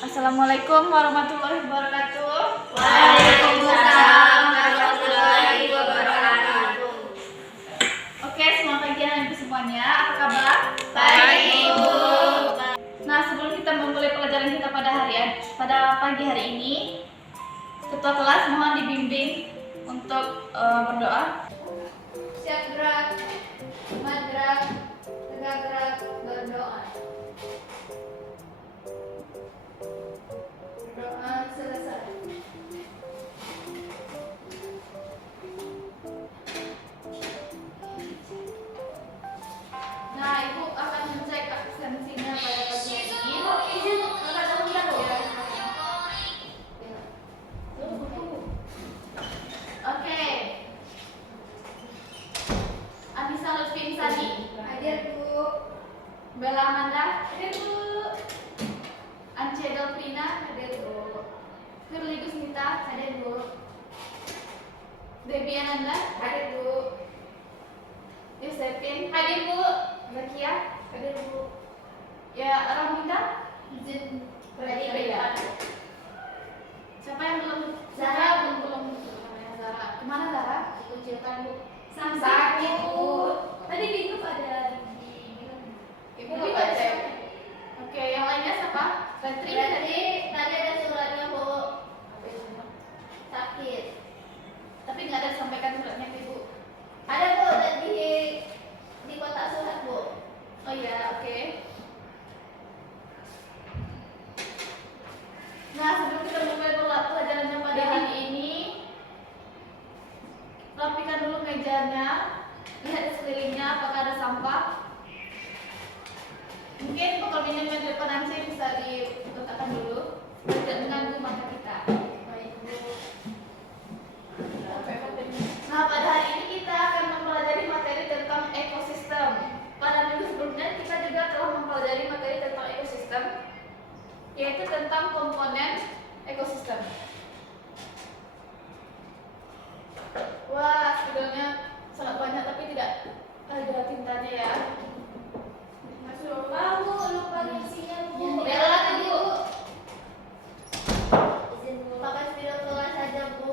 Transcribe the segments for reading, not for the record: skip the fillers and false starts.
Assalamualaikum warahmatullahi wabarakatuh. Waalaikumsalam warahmatullahi wabarakatuh. Oke, selamat pagi anak-anak semuanya. Apa kabar? Baik, Ibu. Nah, sebelum kita memulai pelajaran kita pada pagi hari ini, ketua kelas mohon dibimbing untuk berdoa. Siap gerak, madrak, tegak gerak, berdoa. Doa selesai. Nah, Ibu akan mencek absensinya pada pagi hari ini. Izin, kakak tahu ya, Bu? Oke. Anissa Lutfi Insani, Hadir, Bu. Bella Amanda, Hadir, Bu. Ance Delfrina, Hadir, Bu. Firly Gusnita, Hadir, Bu. Debbie Ananda, Hadir, Bu. Yosefin, Hadir, Bu. Zakia, Hadir, Bu. ya Ramita. Izin Berarti berdiri. beda. Siapa yang belum? Zara. belum. Namanya Zara. Kemana Zara? Dikucilkan, Bu. Sakit, Bu. Tadi di grup ada di Ibu nggak baca. Oke, yang lainnya siapa? Petri. Tadi ada suratnya, Bu. Apa itu? Sakit. Tapi nggak ada disampaikan suratnya ke Ibu. Ada, Bu, di kotak surat, Bu. Oh iya, oke. Nah, sebelum kita mulai pelajarannya pada hari ini, rapikan dulu mejanya, lihat di sekelilingnya apakah ada sampah. Mungkin pekerjaan meja depan Ansi bisa diletakkan dulu, tidak mengganggu mata kita. Baik, Bu. Nah, pada hari ini kita akan mempelajari materi tentang ekosistem. Pada minggu sebelumnya kita juga telah mempelajari materi tentang ekosistem, yaitu tentang komponen ekosistem. Wah, sebetulnya sangat banyak tapi tidak ada tintanya ya. Masuk rumah, Bu. Lupa ngisinya, Bu. Bella tadi, Bu. Izin, Bu. Pakai spidol kelas saja, Bu.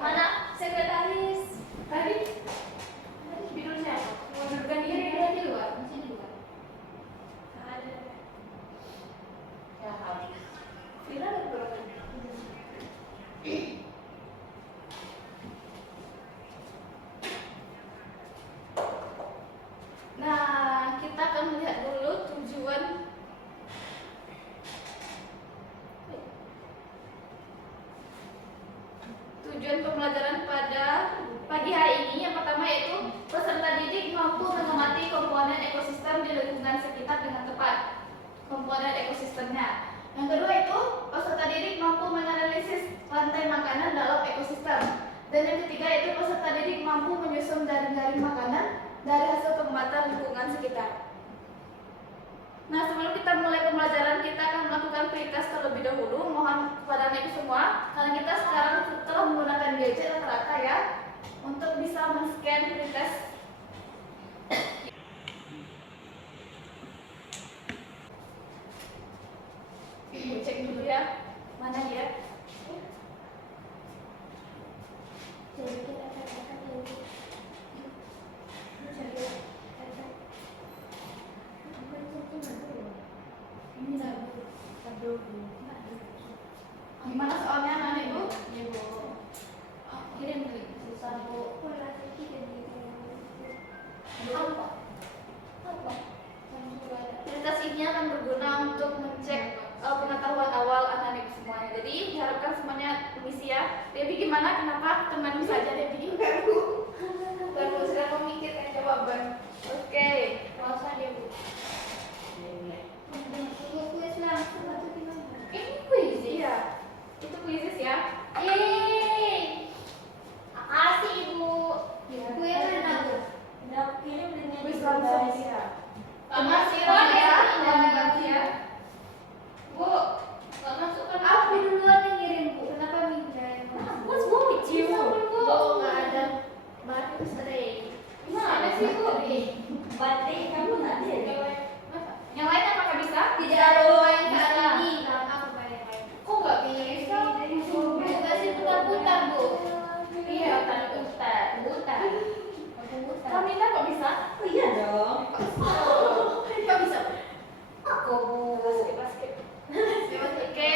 Mana sekretaris? Tadi spidol siapa? Mau dudukkan diri di luar, di sini bukan? Ada. Ya, habis. Vira ada berapa? Nah, kita akan melihat dulu tujuan pembelajaran pada pagi hari ini. Yang pertama yaitu peserta didik mampu mengamati komponen ekosistem di lingkungan sekitar dengan tepat. Komponen ekosistemnya. Yang kedua itu peserta didik mampu menganalisis rantai makanan dalam ekosistem. Dan yang ketiga itu peserta didik mampu menyusun jaring-jaring makanan dari hasil pengamatan lingkungan sekitar. Nah, sebelum kita mulai pembelajaran, kita akan melakukan pretest terlebih dahulu. Mohon kepada anak semua, karena kita sekarang telah menggunakan gadget rata-rata ya, untuk bisa men-scan pretest. Ibu cek dulu ya, mana dia? Jadi kita katakan dulu. Gimana soalnya anak ibu? Iya, Bu. Oh, kirim dulu. Susah, Bu. Apa? Apa? Pretest ini akan berguna untuk mengecek pengetahuan awal anak-anak semuanya. Jadi diharapkan semuanya permisi ya. Debbie gimana? Kenapa teman saja Debbie? Enggak, Bu. Baru sedang memikirkan jawaban. Oke. Masa dia, Bu. Kuis langsung atau gimana? Ini kuis ya. Itu kuisis ya. Yeay. Makasih, Ibu. Ya, Kuis mana? Udah kirim dengan Kuis langsung guys. ya. Terima Terima kasih kasih ya. ya. Terima kasih ya. Bu, nggak masukkan aku duluan yang ngirim, Bu. Kenapa minta? What's wrong with you? Bu, nggak ada Berarti kamu nggak ada. Yang lain apakah bisa? Tidak ada yang Bisa. saat ini. Karena aku pengen main. Kok nggak bisa? Juga sih putar-putar bu. Iya kan putar. Kamila kok bisa? Oh iya dong. Kok bisa? Aku Basket. Oke.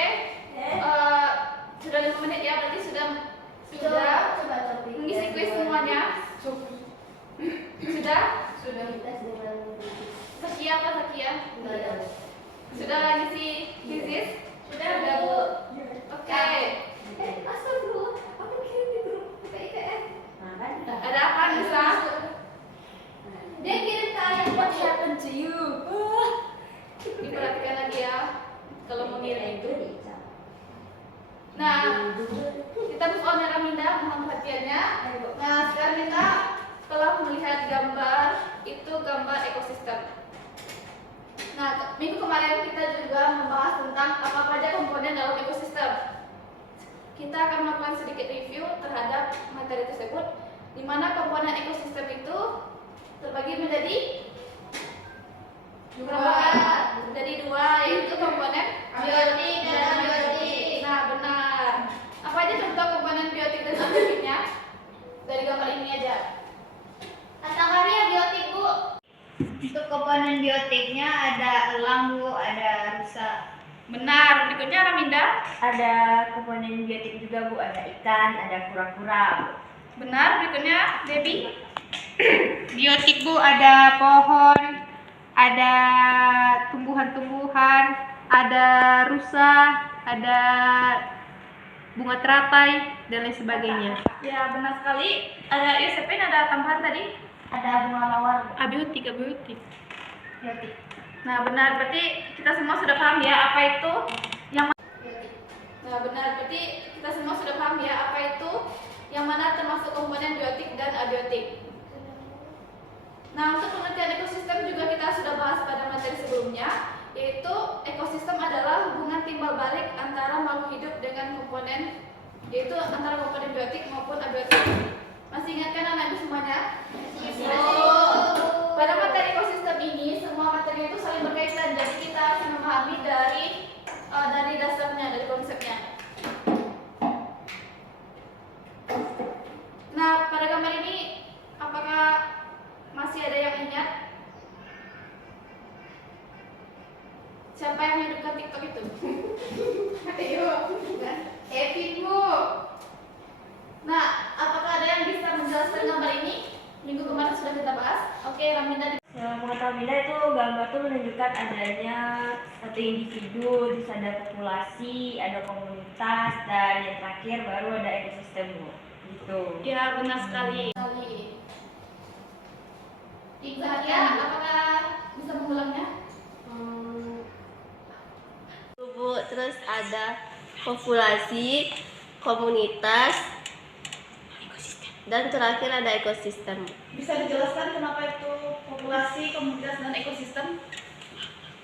Sudah 5 menit ya, berarti sudah coba mengisi kuis semuanya. Sudah? Sakia apa Sakia? Sudah ngisi thesis? Sudah Bu. Oke. Astagfirullah, aku kirim di grup PITN. Ada apa Nisa? Dia kirim ke ayah, what happened to you? Diperhatikan lagi ya kalau mau ngirim itu. Nah, kita move on ya Raminda, mohon perhatiannya. Nah, sekarang kita telah melihat gambar, itu gambar ekosistem. Nah, minggu kemarin kita juga membahas tentang apa saja komponen dalam ekosistem. Kita akan melakukan sedikit review terhadap materi tersebut, di mana komponen ekosistem itu terbagi menjadi dua, yaitu komponen Abiotik dan abiotik. Nah, benar. Apa aja contoh komponen biotik dan abiotiknya? Dari gambar ini aja. Katakan abiotik Bu. Untuk komponen biotiknya ada elang Bu, ada rusa. Benar. Berikutnya Raminda. Ada komponen biotik juga Bu, ada ikan, ada kura-kura. Benar. Berikutnya Debbie. Biotik Bu, ada pohon, ada tumbuhan-tumbuhan, ada rusa, ada bunga teratai dan lain sebagainya. Ya, benar sekali. Ada Yosepin, ada tambahan tadi? Ada bunga mawar. Abiotik. Biotik. Nah, benar. Berarti kita semua sudah paham ya apa itu yang Nah, benar. Berarti kita semua sudah paham ya apa itu yang mana termasuk komponen biotik dan abiotik. Nah, untuk pengertian ekosistem juga kita sudah bahas pada materi sebelumnya, yaitu ekosistem adalah hubungan timbal balik antara makhluk hidup dengan komponen, yaitu antara komponen biotik maupun abiotik. Masih ingat kan anak ibu semuanya? Pada materi ekosistem ini, semua materi itu saling berkaitan, jadi kita harus memahami dari dasarnya, dari konsepnya. Nah, pada gambar ini, apakah masih ada yang ingat? Siapa yang hidupkan TikTok itu? Ayo, Evi Bu. Nah, apakah ada yang bisa menjelaskan gambar ini? Minggu kemarin sudah kita bahas. Oke, Raminda. Yang pengetahuan itu gambar itu menunjukkan adanya satu individu, terus ada populasi, ada komunitas, dan yang terakhir baru ada ekosistem Bu. Gitu. Ya, benar sekali. Ya, apakah bisa mengulangnya? Bu, terus ada populasi, komunitas, dan terakhir ada ekosistem. Bisa dijelaskan kenapa itu populasi, komunitas, dan ekosistem?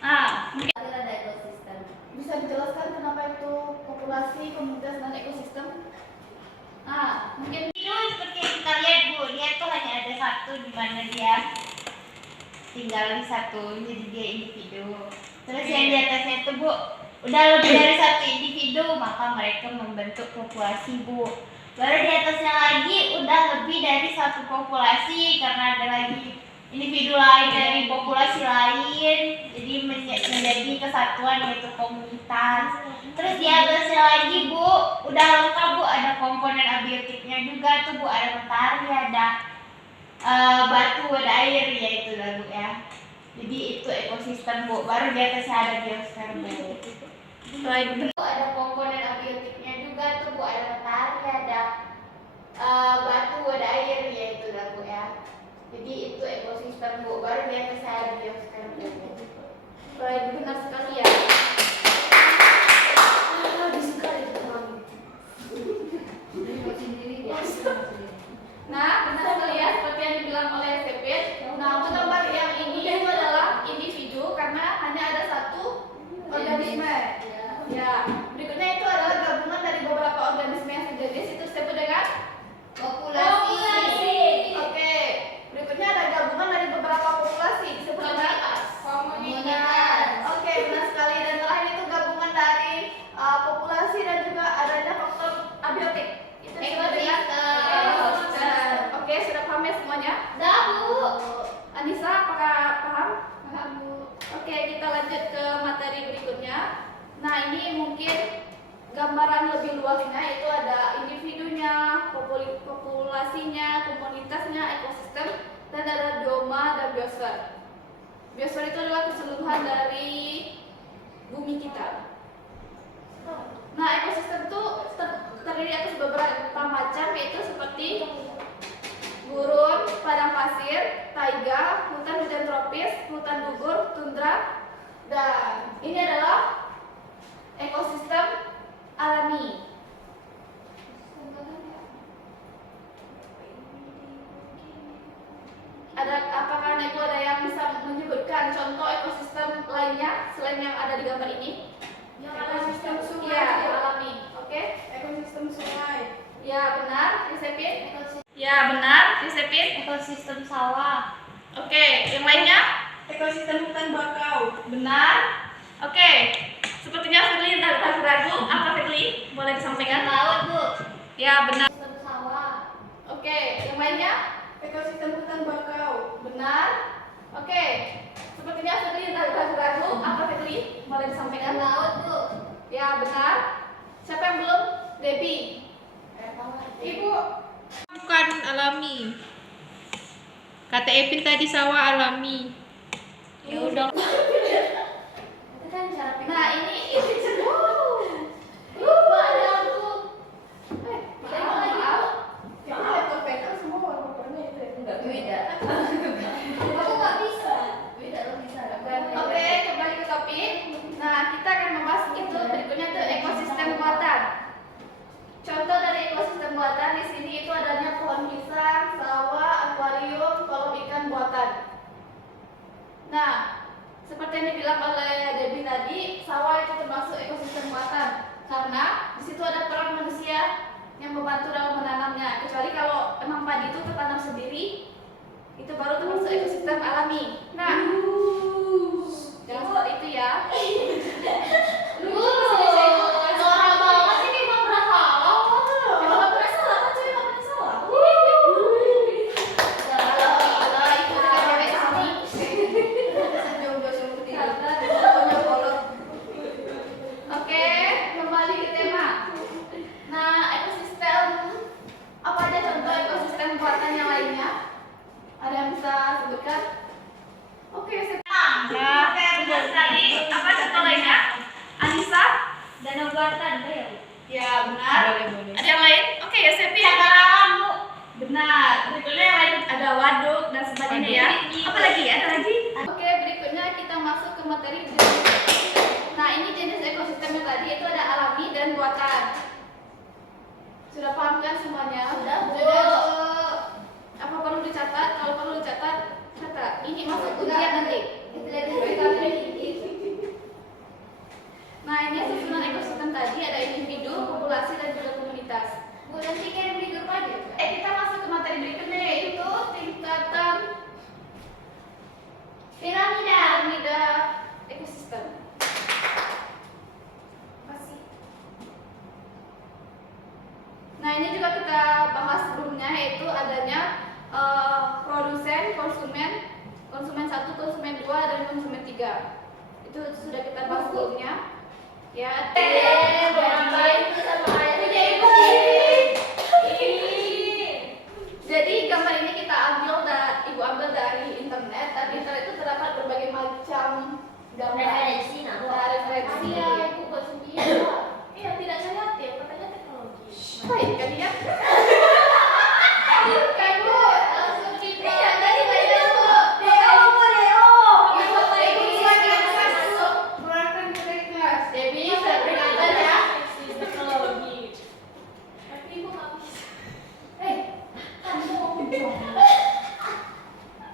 Nah, mungkin Terakhir ada ekosistem. bisa dijelaskan kenapa itu populasi, komunitas, dan ekosistem? Nah, mungkin Itu seperti yang kita lihat Bu, dia tuh hanya ada satu di mana dia tinggal di satu, jadi dia individu. Terus yang di atasnya itu Bu, udah lebih dari satu individu, maka mereka membentuk populasi Bu. Baru di atasnya lagi udah lebih dari satu populasi karena ada lagi individu lain dari populasi lain, jadi menjadi kesatuan yaitu komunitas. Terus di atasnya lagi Bu, udah lengkap Bu, ada komponen abiotiknya juga tuh Bu, ada matahari, ada batu, ada air, yaitu lah Bu ya. Jadi itu ekosistem Bu, baru di atasnya ada biosfer Bu. baik. Ada komponen abiotiknya juga tuh Bu, ada matahari, ada batu, ada air, yaitu lah Bu ya. Jadi itu ekosistem Bu, baru di atasnya ada biosfer Bu. Baik, benar sekali ya. Nah, benar sekali ya, seperti yang dibilang oleh Sepit. Nah, untuk gambar yang ini itu adalah individu karena hanya ada satu organisme. Ya, berikutnya itu adalah gabungan dari beberapa organisme yang sejenis, itu disebut dengan Populasi. Oke, berikutnya ada gabungan dari beberapa mungkin gambaran lebih luasnya itu ada individunya, populasinya, komunitasnya, ekosistem, dan ada bioma dan biosfer. Biosfer itu adalah keseluruhan dari bumi kita. Nah, ekosistem itu terdiri atas beberapa macam, yaitu seperti gurun, padang pasir, taiga, hutan hujan tropis, hutan gugur, tundra, dan ini adalah ekosistem alami. Apakah Ibu ada yang bisa menyebutkan contoh ekosistem lainnya selain yang ada di gambar ini? Ekosistem sungai. Ya, alami. Oke. Ekosistem sungai. Ya, benar. Disepin. Ya, benar. Disepin. Ekosistem sawah. Oke, yang lainnya? Ekosistem hutan bakau. Benar. Oke. Sepertinya Firly ragu-ragu. Apa Firly? Boleh disampaikan? Laut, Bu. Ya, benar. Ekosistem sawah. Oke, yang lainnya? Ekosistem hutan bakau. Benar. Oke. Sepertinya Firly ragu-ragu. Apa Firly? Boleh disampaikan? Laut, Bu. Ya, benar. Siapa yang belum? Debbie. Ibu, Bukan alami. Kata Epin tadi sawah alami. Ya udah. Nah, ini lupa ada aku. Maaf. yang laptop pena semua warna-warnanya itu ya. Enggak beda. Aku nggak bisa. Beda lo bisa. Oke, kembali ke topik. Nah, kita akan membahas itu berikutnya tuh ekosistem buatan. Contoh dari ekosistem buatan di sini itu adanya pohon pisang, sawah, akuarium, kolam ikan buatan. Nah, seperti yang dibilang oleh Debbie tadi, sawah itu termasuk ekosistem buatan karena di situ ada peran manusia yang membantu dalam menanamnya. Kecuali kalau emang padi itu tertanam sendiri, itu baru termasuk ekosistem alami. Nah, jangan seperti itu ya. Norak banget sih kayak nggak pernah salah. Emang nggak pernah salah kan? Cuy, nggak pernah salah. Kalau itu ada cewek sini. Jauh-jauh seperti itu. Karena Pokoknya kolot. Oke, kembali ke tema. Nah, ekosistem apa aja contoh ekosistem buatan yang lainnya? Ada yang bisa sebutkan? Oke, Nah, benar sekali. Apa contoh lainnya? Anissa? Danau buatan, ya. Ya, benar. boleh. Ada yang lain? Oke, ya Sepi. Cakarawang, Bu. Benar. Berikutnya yang lain ada waduk dan sebagainya ya. Apa lagi? Ada lagi? Oke, berikutnya kita masuk ke materi jenis. Nah, ini jenis ekosistemnya tadi itu ada alami dan buatan. Sudah paham kan semuanya? Sudah, Bu. Apa perlu dicatat? Kalau perlu dicatat, catat. Ini masuk ujian nanti. Nah, ini susunan ekosistem tadi ada individu, populasi dan juga komunitas. Bu, nanti kayak beli grup aja. Kita masuk ke materi berikutnya yaitu tingkatan piramida ekosistem. Nah, ini juga kita bahas sebelumnya yaitu adanya produsen, konsumen 1, konsumen 2 dan konsumen 3. Itu sudah kita bahas sebelumnya. Ya, jadi gambar ini kita ibu ambil dari internet dan di internet itu terdapat berbagai macam gambar. Referensi, nah, Bu. Referensi. Ibu buat sendiri. Iya, tidak kreatif, katanya teknologi. Baik kan ya? Kan Bu, langsung kita. Iya, tadi baca Bu. Debbie, saya peringatkan ya. Teknologi. Tapi Ibu nggak bisa. Kamu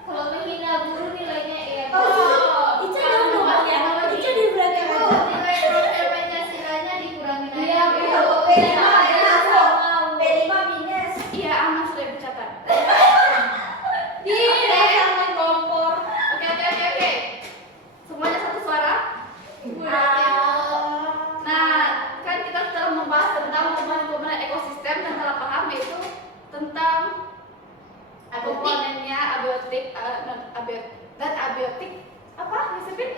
Kalau menghina guru nilainya ya. Oh, Ica jauh banget ya. Ica di belakang Bu, aja. nilai profil Pancasilanya dikurangin aja. Iya, Bu. P5 minus. iya aman sudah dicatat. Iya, sama kompor. Oke. Semuanya satu suara. Nah, kan kita telah membahas tentang komponen-komponen ekosistem dan telah paham yaitu tentang komponennya abiotik dan abiotik apa disebut?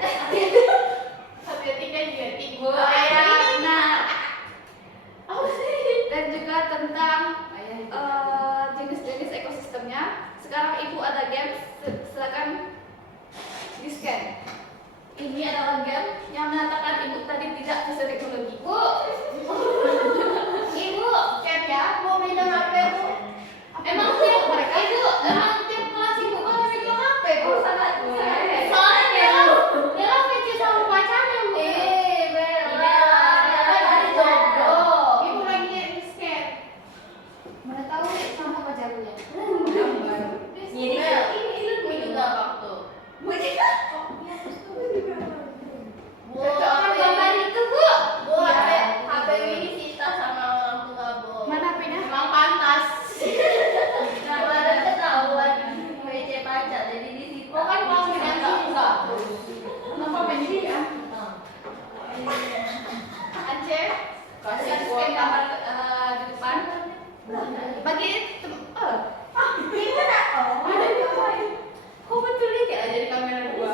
Abiotik dan biotik Bu. tentang jenis-jenis ekosistemnya. Sekarang Ibu ada game, silakan di-scan. Ini adalah game yang menyatakan Ibu tadi tidak bisa teknologi. Bu, Ibu, scan ya. Mau minum HP, Bu? Emang tiap mereka Ibu, emang tiap kelas Ibu kan megang HP Bu. Sangat. Soalnya Bella kecil sama pacarnya Bu. Bella, tadi jodoh. Ibu lagi di-scan. Mana tahu sama pacarnya. Ini juga waktu. Bu, Cocok kan gambar itu Bu? Bu, HP ini Sita sama orang tua, Bu. Mana HP-nya? Emang pantas. Kemarin ketahuan WC pacar, jadi di situ. Oh kan kamu yang enggak. Kenapa main ini ya? Aceh, Kasih scan kuota. gambar di depan. Bagi Ini nak. ada yang lain. Kok betul ini ada di kamera gua?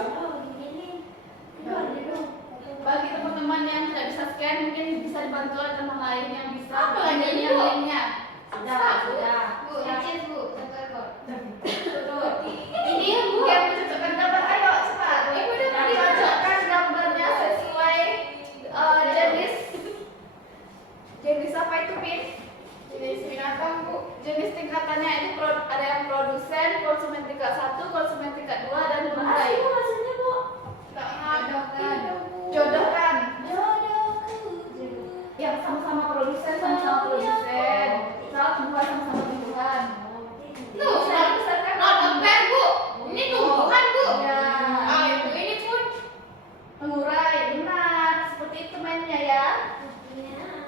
Bagi teman-teman yang tidak bisa scan, mungkin bisa dibantu oleh teman lain yang bisa. Apa lagi ini, yang Bu? lainnya? Sudah. Bu, Aceh Bu, satu ekor. Ini yang mencocokkan gambar. Ayo cepat. Ibu udah mencocokkan gambarnya sesuai jenis apa itu Pin? Jenis binatang Bu. Jenis tingkatannya itu ada yang produsen, konsumen tingkat 1, konsumen tingkat 2 dan bangkai. Maksudnya, Bu? Jodohkan. Jodohkan. Yang sama-sama produsen, sama-sama produsen. Saat tumbuhan sama-sama tumbuhan. Tuh, saya besarkan. Not Bu. Ini tumbuhan Bu. Ya. Ibu ini pun. Mengurai, benar. Seperti itu mainnya ya.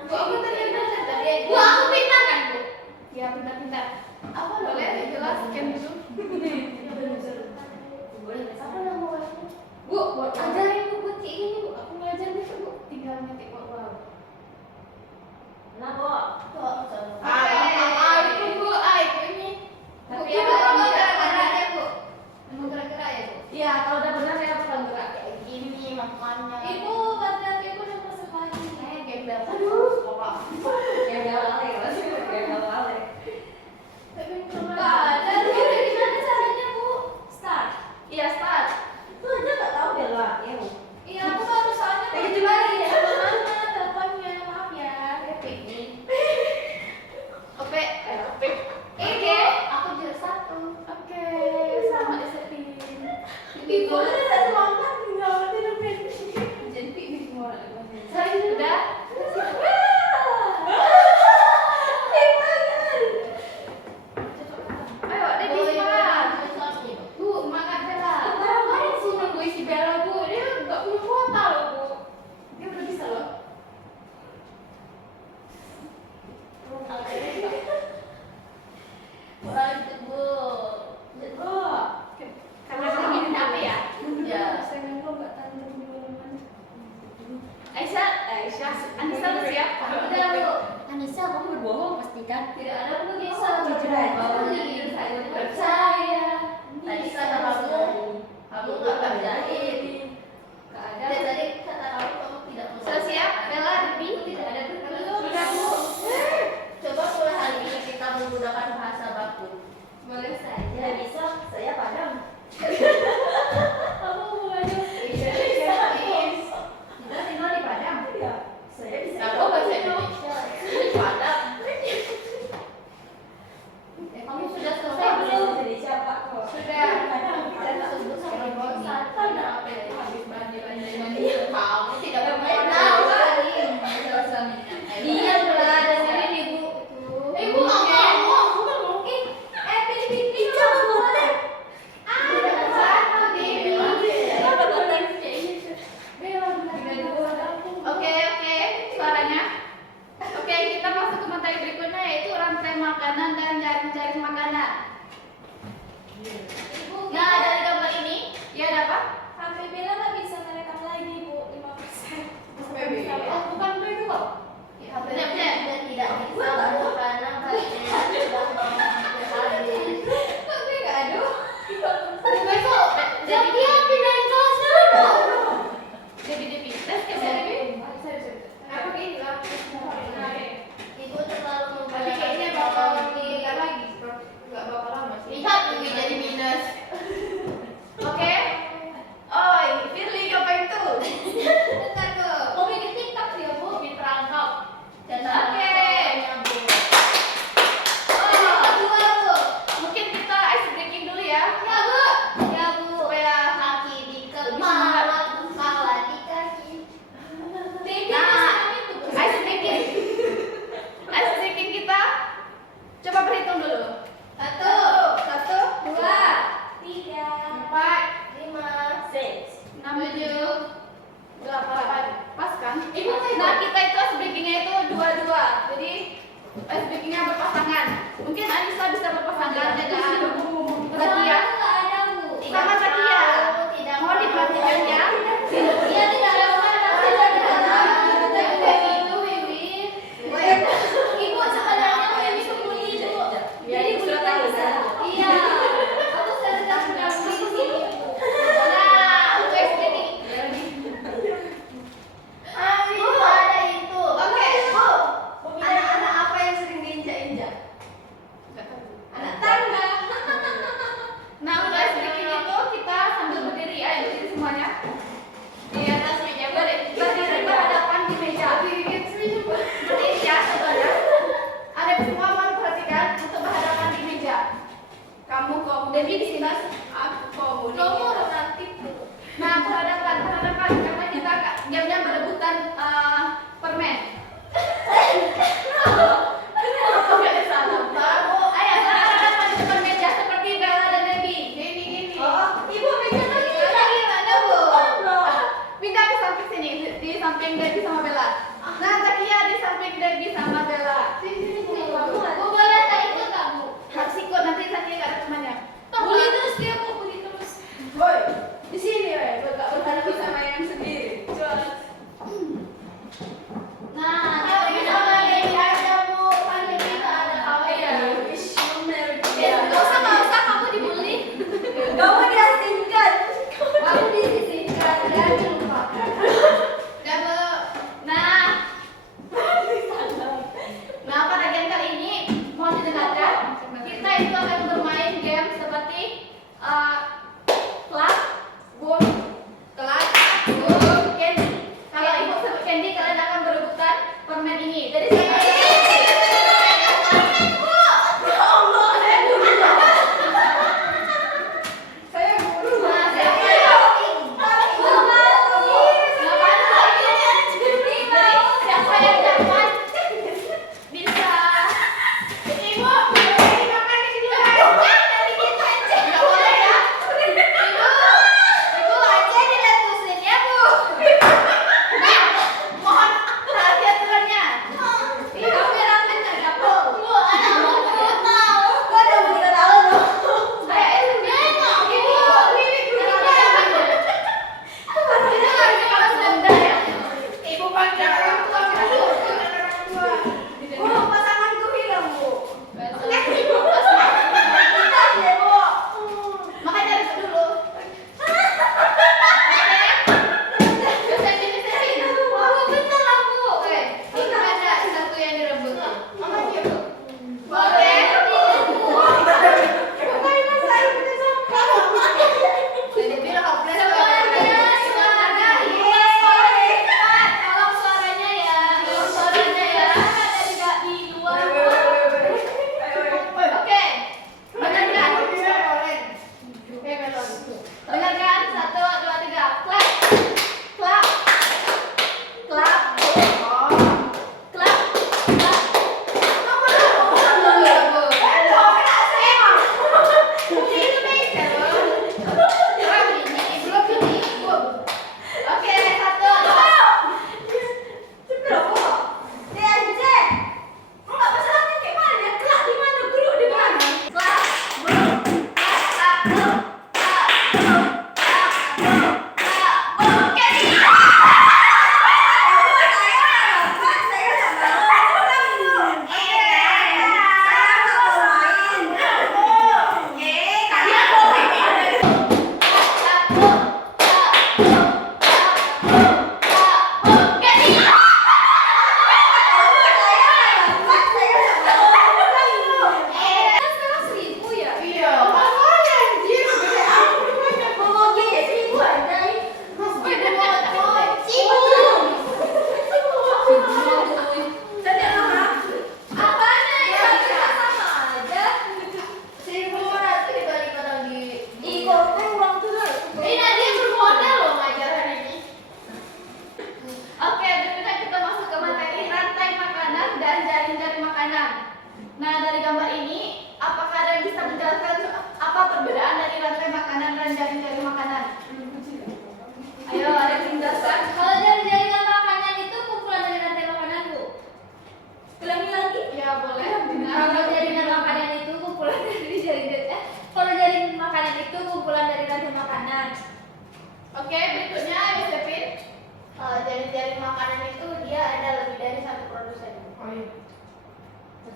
Bu, aku ternyata tadi. Bu, aku pintar kan Bu? Ya, pintar-pintar. Apa boleh jelas scan dulu? Apa nama webnya? Bu, ajarin Bu Putih ini Bu. Aku ngajar gitu Bu. Tinggal ngetik wow. Nah, Bu. Itu Bu, iku ini. Tapi Bu, ada mau gerak-gerak ya Bu? Mau gerak-gerak ya Bu? Iya, kalau udah benar ya bakal gerak kayak gini makanya. Ibu, baterai ibu udah masuk lagi. Gembel. Aduh. Gembel lali, masih gembel lali. Ada. Gimana caranya, Bu? Start. Iya, start. Tuh aja nggak tahu Bella. Iya, aku baru soalnya Begitu lagi ya. mana teleponnya, maaf ya. Epic nih. Oke, Epic. Oke, aku juara 1. Oke, selamat Esepin. Ibu udah semangat tinggal tidurnya. Jadi ini semua. Saya sudah. Ayo, Dedi semangat. Bu, semangat Bella. Kemarin sih nunggu isi Bella Bu, dia nggak punya kuota loh Bu. Dia udah bisa loh. Lanjut, Bu. Karena saya minum apa ya? Ya. Saya nggak tahu duluan. Aisyah, Anissa udah siap? Udah, Bu. Anissa, kamu berbohong pastikan. Tidak ada Bu bisa. Jujur aja. Jujur saja, percaya. Tadi kata kamu nggak kerjain. Nggak ada. Tadi kata kamu tidak mau. Sudah siap? Bella, Debbie? Tidak ada belum? Sudah, Bu. Coba mulai hari ini kita menggunakan bahasa baku. Boleh saja. Tidak bisa, saya padam. Kamu mulai. Iya, Kita tinggal di Padang. saya bisa. Aku bahasa Indonesia. Padam. Kamu sudah selesai belum? Jadi siapa kok? Sudah. Kita sebut sama bosan. Padam.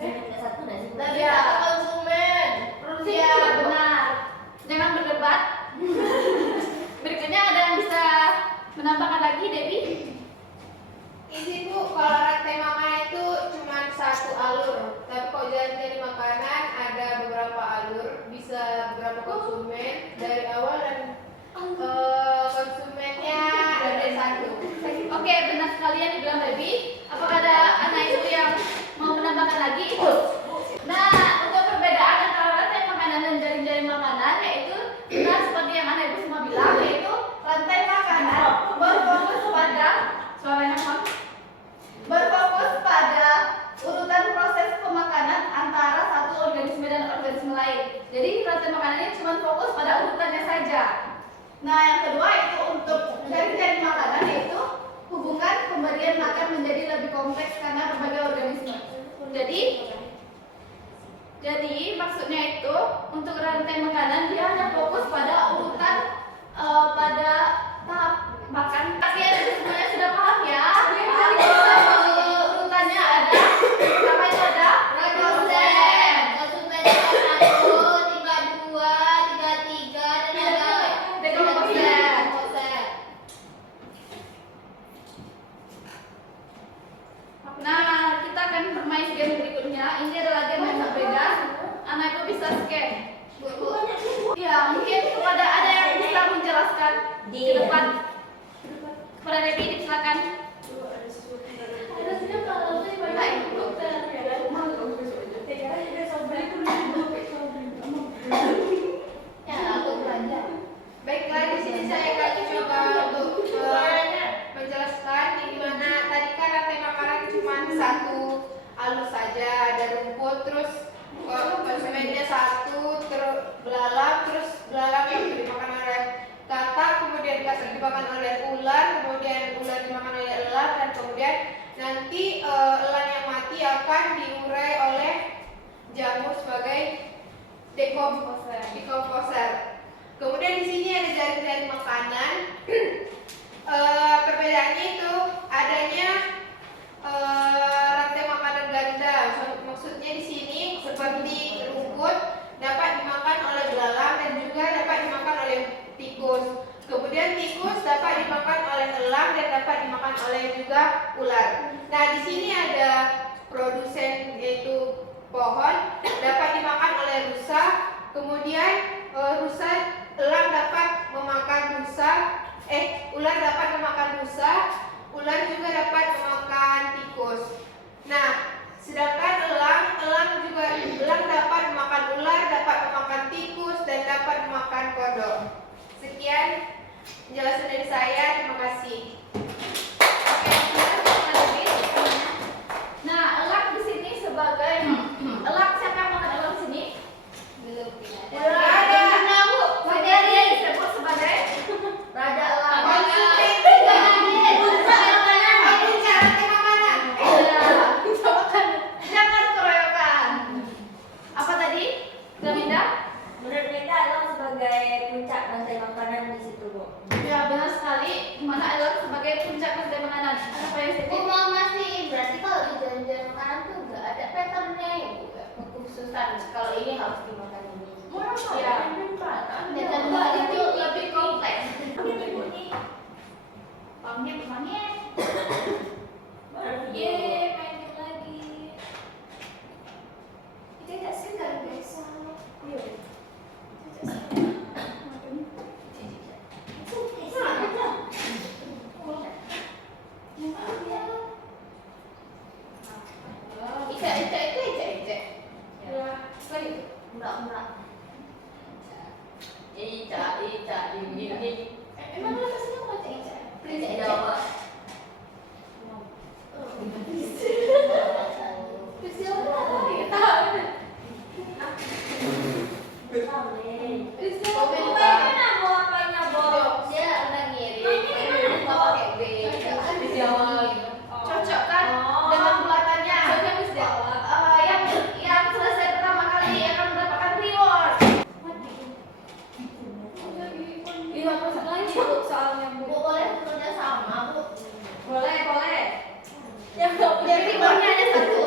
Satu nggak sih? Lebih ke konsumen. Iya, benar. Jangan berdebat. Berikutnya ada yang bisa menambahkan lagi, Debbie? Isi Bu, kalau rantai makanan itu cuma satu alur, tapi kalau jadi makanan ada beberapa alur, bisa beberapa konsumen dari awal dan konsumennya ada satu. Oke, benar sekali yang dibilang Debbie. Apakah ada anak itu yang mau menambahkan lagi? Nah, untuk perbedaan antara rantai makanan dan jaring-jaring makanan, yaitu benar seperti yang anak ibu semua bilang, yaitu rantai makanan berfokus pada suaranya Mam. Berfokus pada urutan proses pemakanan antara satu organisme dan organisme lain. Jadi rantai makanan ini cuma fokus pada urutannya saja. Nah, yang kedua itu untuk jaring-jaring makanan, yaitu hubungan pemberian makan menjadi lebih kompleks karena berbagai organisme. Jadi maksudnya itu untuk rantai makanan dia hanya fokus pada urutan pada tahap makan. Kalian itu semuanya sudah paham ya? Urutannya ada, namanya ada konsumen. Konsumen tingkat 1, tingkat 2, tingkat 3 dan ada Dekomposer. Nah, kita akan bermain game berikutnya. Ini adalah game yang berbeda. Anakku bisa scan. Ya, mungkin kepada ada yang bisa menjelaskan di depan. Kepada Debbie, silakan. Baiklah, di sini saya akan coba untuk menjelaskan di mana tadi kan rantai makanan cuma satu alur saja, ada rumput, terus konsumennya satu, terus belalang yang dimakan oleh katak, kemudian katak dimakan oleh ular, kemudian ular dimakan oleh elang, dan kemudian nanti elang yang mati akan diurai oleh jamur sebagai dekomposer. Kemudian di sini ada jaring-jaring makanan. Perbedaannya itu adanya rantai makanan ganda. Maksudnya di sini seperti rumput dapat dimakan oleh belalang dan juga dapat dimakan oleh tikus. Kemudian tikus dapat dimakan oleh elang dan dapat dimakan oleh juga ular. Nah, di sini ada produsen yaitu pohon dapat dimakan oleh rusa. Kemudian elang dapat memakan rusa. Ular dapat memakan rusa. Ular juga dapat memakan tikus. Nah, sedangkan elang dapat memakan ular, dapat memakan tikus, dan dapat memakan kodok. Sekian penjelasan dari saya. Terima kasih. Nah, elang di sini sebagai elang, siapa yang makan elang di sini? belum Ada. Saja dia disebut sebagai Raja elang. Jangan keroyokan. Apa tadi? Gaminda? Menurut Linda elang sebagai puncak rantai makanan di situ, Bu. Ya, benar sekali. Dimana elang sebagai puncak rantai makanan. Apa yang saya Bu mau masih berarti kalau di jaring-jaring makanan tuh nggak ada patternnya ya, Bu? Kekhususan kalau ini harus dimakan ini. Ya. Dan dua itu lebih kompleks. Pamit. Yeay, main game lagi. Kita tidak segar guys. Emang lu kesini mau baca Ica? Tidak Jawa. Cocok kan dengan bulatannya? Yang selesai pertama kali akan mendapatkan reward. 50% lagi Bu soalnya Bu. Bu boleh bekerja sama, Bu. Boleh. Yang rewardnya hanya satu.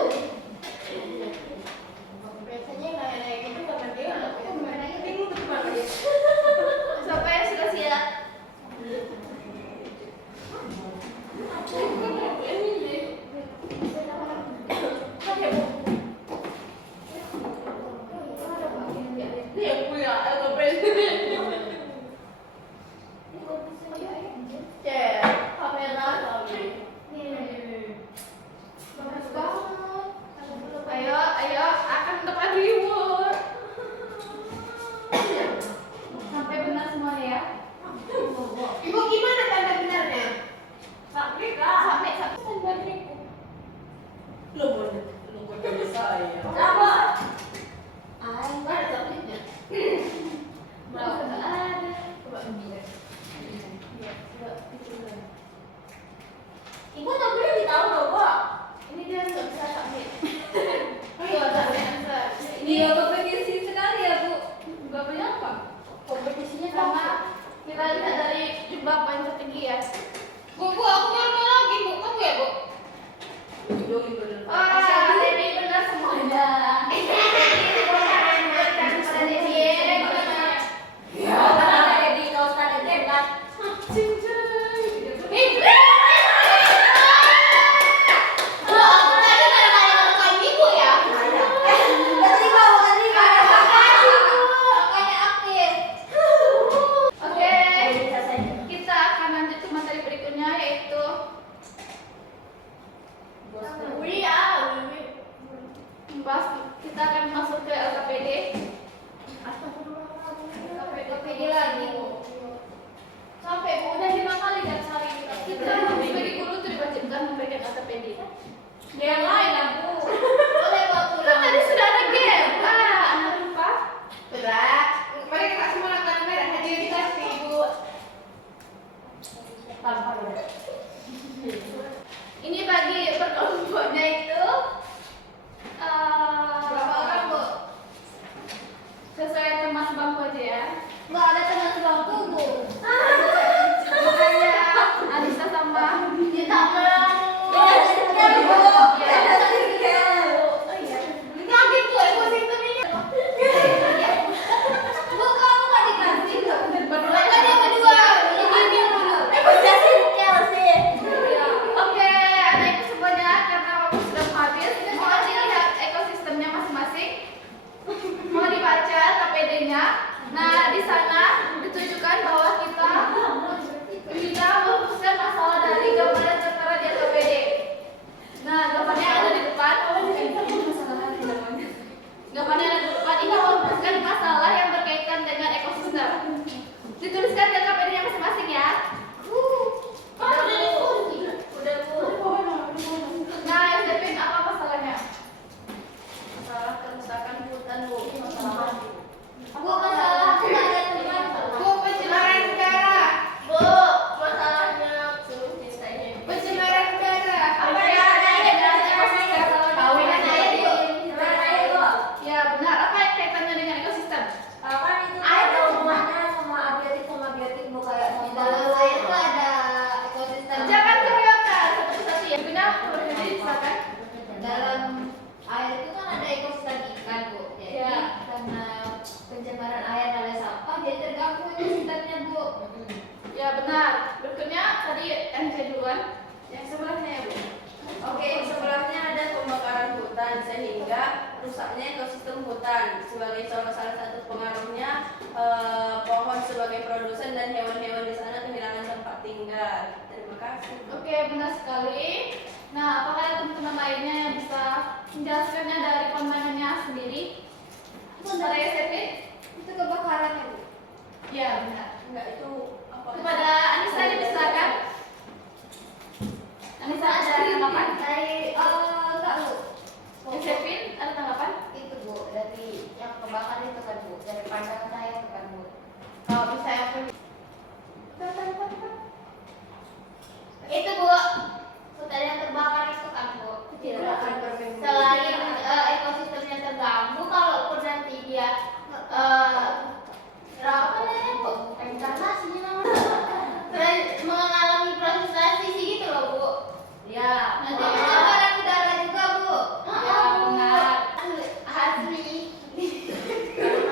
Kita lihat dari jumlah poin tertinggi ya. Bu, aku baru lagi, Bu. Kamu ya, Bu? Wah, Debbie benar semuanya. Jadi, bukan pada Debbie. Ya, karena jadi kalau tadi kan Bu, aku tadi kadang-kadang ngelakuin Ibu ya. terima. Makanya aktif. Oke, kita akan lanjut ke materi berikutnya yaitu kita akan masuk ke LKPD. LKPD lagi. Sampai Bu udah 5 kali dan hari kita sebagai guru tuh diwajibkan memberikan LKPD. Yang lain lah Bu. Boleh bawa Kan pulang. tadi sudah ada game. Anda lupa? Berat. Mari kita semua lakukan merah. Hadir kita Ibu. Ini bagi berkelompoknya itu Berapa orang, Bu? sesuai teman bangku aja ya. nggak ada teman sebangku Bu. Makanya Anissa sama Kita Kaget Bu, ekosistem ini. Bu, kamu nggak dikasih loh. Kan yang kedua. Ini dulu. Oke, anak-anak semuanya karena waktu sudah habis, mohon dilihat ekosistemnya masing-masing. Mau dibaca KPD-nya. Nah, di sana ditunjukkan bahwa kita merumuskan masalah dari gambaran tertera di LKPD. Nah, gambarnya ada di depan. Gambarnya ada di depan. Ini merumuskan masalah yang berkaitan dengan ekosistem. Dituliskan di LKPD-nya masing-masing ya. Udah Bu. Nah, yang Devin apa masalahnya? Masalah kerusakan hutan Bu. Masalah Bu, masalah aku nggak ada teman. Bu, pencemaran udara. Bu, masalahnya suruh cintanya. Pencemaran udara. apa ya? Dengan ekosistem. Kawinan aja Bu. Kawinan aja Bu. Ya benar. Apa yang kaitannya dengan ekosistem? Kan itu ada hubungannya sama abiotik Bu, kayak Di dalam air itu ada ekosistem. Jangan keroyokan satu-satu ya. Guna berdiri silakan. dalam air itu kan ada ekosistem ikan Bu. Jadi Ya. karena pencemaran air oleh sampah jadi terganggu ekosistemnya Bu. Ya benar. Berikutnya tadi NC duluan. Yang sebelahnya ya Bu. Oke, sebelahnya ada pembakaran hutan sehingga rusaknya ekosistem hutan. Sebagai salah satu pengaruhnya pohon sebagai produsen dan hewan-hewan di sana kehilangan tempat tinggal. Terima kasih. Oke, benar sekali. Nah, apakah ada teman-teman lainnya yang bisa menjelaskannya dari pandangannya sendiri? Pada SMP? Itu kebakarannya Bu. Ya, benar. Enggak, itu apa? Kepada Anissa dipersilakan. Anissa ada tanggapan? Enggak Bu. Josephine ada tanggapan? Itu Bu, dari yang kebakaran itu kan Bu, dari pandangan saya itu kan Bu. Kalau bisa yang Itu Bu, hutan yang terbakar itu kan Bu. Selain ekosistemnya terganggu, kalaupun nanti dia apa namanya Bu? Reinkarnasinya namanya mengalami proses transisi gitu loh Bu. Ya, Nanti pencemaran udara juga Bu. Ya, benar. Asli.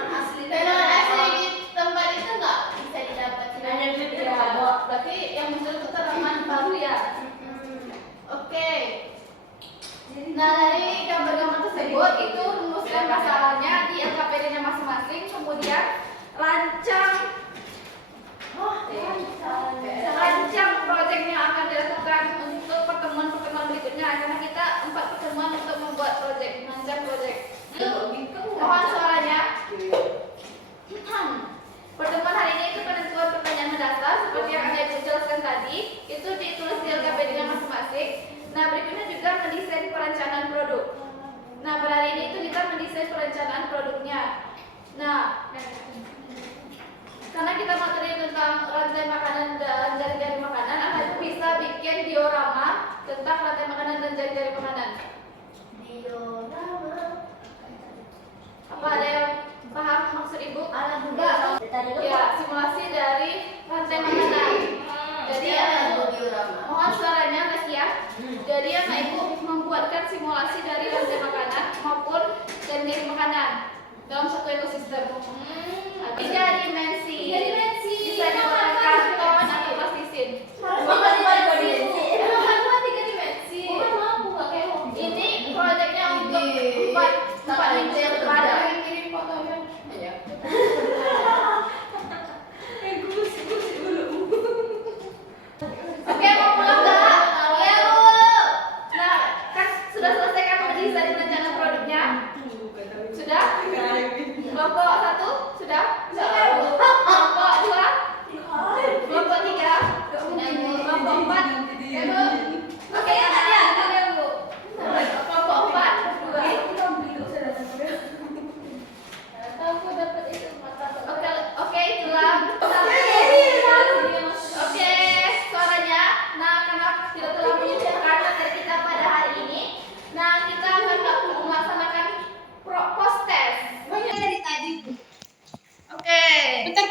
asli Tanaman asli di tempat itu nggak bisa didapat. Ya, berarti yang muncul itu tanaman baru ya. Oke. Nah, dari gambar-gambar tersebut itu rumuskan masalahnya di LKPD-nya masing-masing, kemudian rancang proyek yang akan dilakukan untuk pertemuan-pertemuan berikutnya karena kita 4 pertemuan untuk membuat proyek, rancang proyek. Mohon suaranya. Pertemuan hari ini itu penentuan pertanyaan mendasar seperti yang Anda jelaskan tadi, itu ditulis di LKPD-nya masing-masing. Nah, berikutnya juga mendesain perencanaan produk. Nah, pada hari ini itu kita mendesain perencanaan produknya. Nah, karena kita materi tentang rantai makanan dan jari-jari makanan, Anda itu bisa bikin diorama tentang rantai makanan dan jari-jari makanan. Diorama. Apa ada yang paham maksud Ibu? Alat juga. Tadi Ya, simulasi dari Jadi anak ibu membuatkan simulasi dari rantai makanan maupun teknik makanan dalam satu ekosistem. Tiga dimensi. Bisa digunakan karton atau plastisin. Ini proyeknya untuk empat minggu ke depan. Kirim fotonya. Oke, mau pulang nggak? Iya bu. Nah, kan sudah selesai kan mendesain rencana produknya? Sudah? Kelompok 1 sudah? Kelompok 2? Kelompok 3? Kelompok 4? Ya bu. Oke, kalian bu. Kelompok 4? Aku dapat itu mata. Oke, itulah. Oke, suaranya. Nah, karena tidak telah menyediakan materi kita pada hari ini, nah kita akan melaksanakan post test. Dari tadi. Oke. Bentar.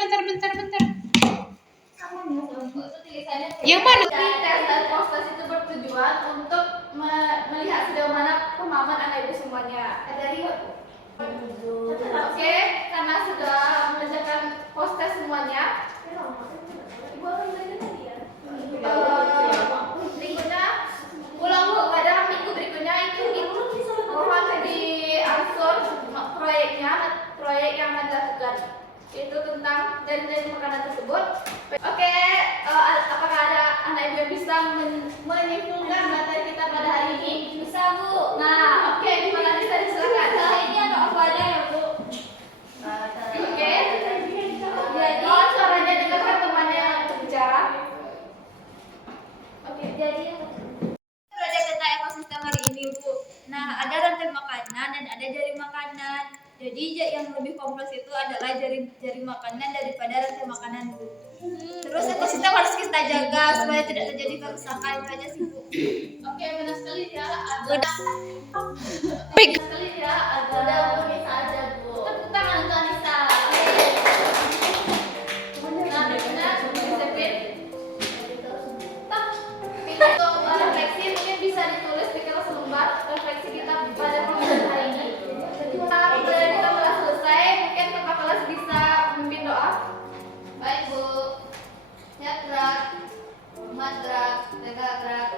Yang Yang mana? tes dan post test itu bertujuan untuk melihat sejauh mana pemahaman anak ibu semuanya. Ada riwet. Oke, karena sudah mengerjakan post test semuanya, ibu akan belajar tadi ya. Berikutnya, ulang bu. Pada minggu berikutnya itu mohon diansur proyek yang akan dilakukan. Itu tentang dari makanan tersebut. Oke, apakah ada anak ibu yang bisa menyimpulkan materi kita pada hari ini? Bisa bu. Nah, oke, gimana bisa disilakan. Ini ada apa ada ya bu? Oke. Jadi suaranya dengarkan temannya yang berbicara. Oke, jadi Proyek tentang ekosistem hari ini bu. Nah, ada rantai makanan dan ada jari makanan. Jadi yang lebih kompleks itu adalah jari makanan daripada rantai makanan bu. Terus ekosistem harus kita jaga supaya tidak terjadi kerusakan, itu aja sih bu. oke, benar sekali ya. Ada. Udah. Benar sekali ya. Ada. Udah bisa aja bu. Tepuk tangan untuk Anissa. Nah, berikutnya disiplin. Untuk refleksi mungkin bisa ditulis di kertas lembar refleksi kita pada pembelajaran hari ini. Setelah pembelajaran kita telah selesai, mungkin kakak kelas bisa memimpin doa. Baik bu. Ya gerak. Mat gerak. Tegak gerak.